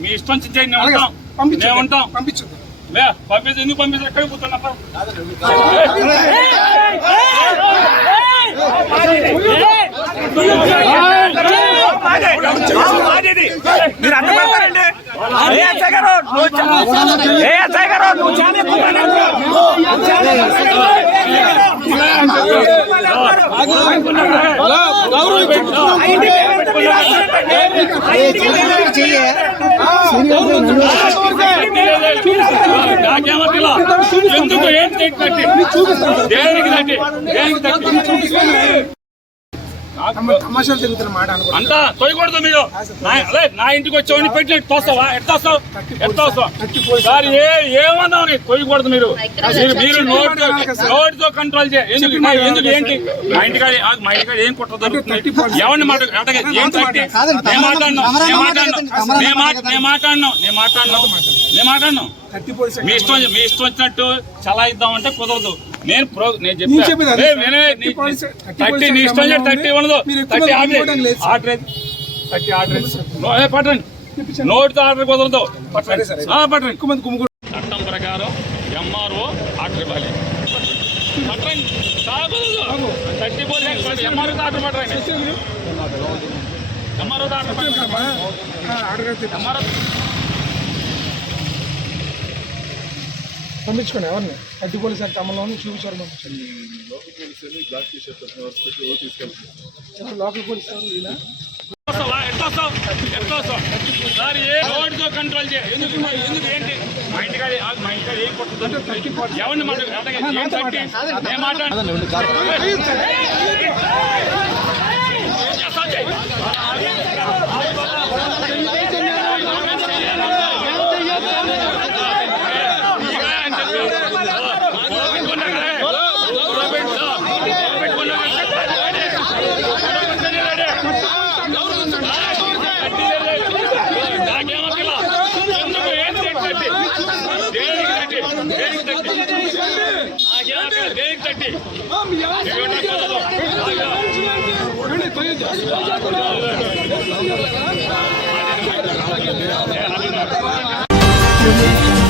మీ ఇష్టం చేయండి, ఉంటాం పంపించు ఎందుకు పంపించు ఎక్కడికి పోతున్నా మీరు అడ్డుపడతారండి. ఎందుకు ఏంటి తమాషాలు జరుగుతున్న మాట అంతా తోయకూడదు. మీరు నా ఇంటికి వచ్చి పెట్టి తోస్తావా? ఎట్లా సార్ ఏమన్నావు? తోయకూడదు. మీరు నోటితో కంట్రోల్ చేయాలి. ఎందుకు ఏంటి మా ఇంటికాడ ఏం కుట్ర జరుగుతుంది? ఎవరిని మాట్లాడినాం. మీ ఇష్టం వచ్చినట్టు చలా ఇద్దామంటే కుదరదు. నేను చెప్పాను నీ ఇష్టం 30 ఉండదు. 30 ఆర్డర్ పట్టండి. నోటితో ఆర్డర్ కుదరదు. పట్టండి. చట్టం ప్రకారం ఎంఆర్ఓ ఆర్డర్ ఇవ్వాలి. పట్టండి. 30 పోలీసు ఎంఆర్ఓ ఆర్డర్ పట్టండి. ఎంఆర్ఓ పంపించుకోండి. ఎవరిని అడ్డు పోలీసు అమల్లో చూపించారు. పంపించండి. లోకల్ పోలీసు నోటితో కంట్రోల్ చేయాలి. ఎందుకు ఏంటి మా ఇంటికాడ ఏం కొట్టుతుంది? ఎవరిని Thank you.